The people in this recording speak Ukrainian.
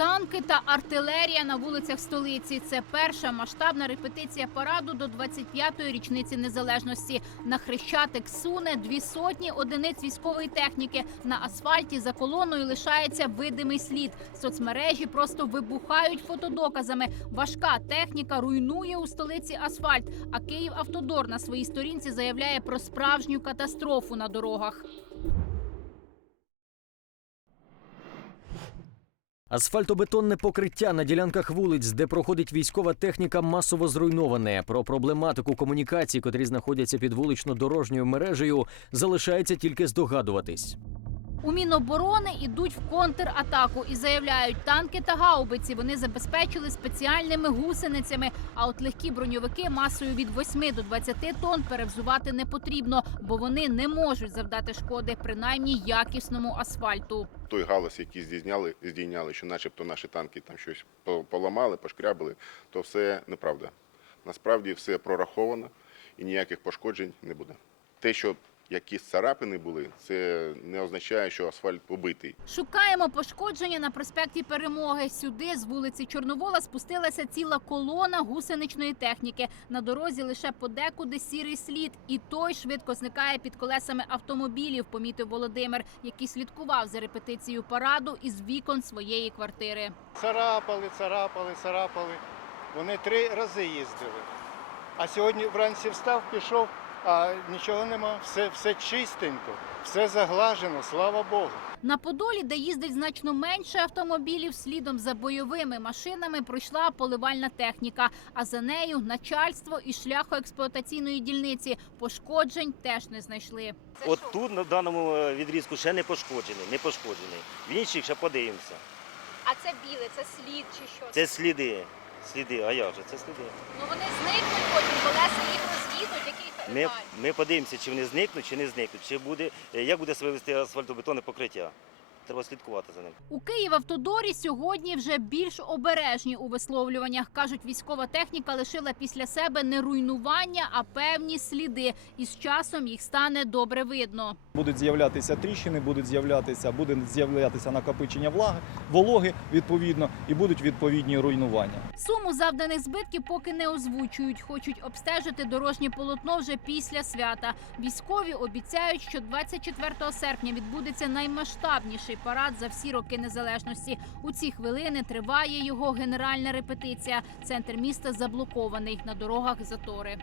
Танки та артилерія на вулицях столиці. Це перша масштабна репетиція параду до 25-ї річниці незалежності. На хрещатик суне дві сотні одиниць військової техніки. На асфальті за колоною лишається видимий слід. Соцмережі просто вибухають фотодоказами. Важка техніка руйнує у столиці асфальт. А Київ Автодор на своїй сторінці заявляє про справжню катастрофу на дорогах. Асфальтобетонне покриття на ділянках вулиць, де проходить військова техніка, масово зруйноване. Про проблематику комунікацій, котрі знаходяться під вулично-дорожньою мережею, залишається тільки здогадуватись. У Міноборони ідуть в контратаку і заявляють, танки та гаубиці вони забезпечили спеціальними гусеницями. А от легкі броньовики масою від 8 до 20 тонн перевзувати не потрібно, бо вони не можуть завдати шкоди, принаймні якісному асфальту. той галас, який здійняли, здійняли, що начебто наші танки там щось поламали, пошкрябили, то все неправда. Насправді все прораховано і ніяких пошкоджень не буде. Те, що якісь царапини були, це не означає, що асфальт побитий. Шукаємо пошкодження на проспекті Перемоги. Сюди з вулиці Чорновола спустилася ціла колона гусеничної техніки. На дорозі лише подекуди сірий слід, і той швидко зникає під колесами автомобілів. Помітив Володимир, який слідкував за репетицією параду із вікон своєї квартири. Царапали, царапали, царапали. Вони три рази їздили. А сьогодні вранці встав, пішов, а нічого нема. Все, все чистенько, все заглажено, слава Богу. На Подолі, де їздить значно менше автомобілів, слідом за бойовими машинами пройшла поливальна техніка. А за нею начальство і шляхоексплуатаційної дільниці пошкоджень теж не знайшли. От тут на даному е, відрізку ще не пошкоджений, не пошкоджений. В інших ще подивимося. А це біле, це слід чи що? Це сліди. Сліди, а як же? Це сліди. Ну вони зникнуть, потім колеса їх роз'їдуть. Який Ми, ми подивимося, чи вони зникнуть, чи не зникнуть, чи буде, як буде себе вести асфальтобетонне покриття. Треба слідкувати за ним. У Київавтодорі сьогодні вже більш обережні у висловлюваннях. кажуть, військова техніка лишила після себе не руйнування, а певні сліди. І з часом їх стане добре видно. Будуть з'являтися тріщини, будуть з'являтися, буде з'являтися накопичення влаги, вологи відповідно, і будуть відповідні руйнування. Суму завданих збитків поки не озвучують. Хочуть обстежити дорожнє полотно вже після свята. Військові обіцяють, що 24 серпня відбудеться наймасштабніший парад за всі роки незалежності. У ці хвилини триває його генеральна репетиція. Центр міста заблокований на дорогах затори.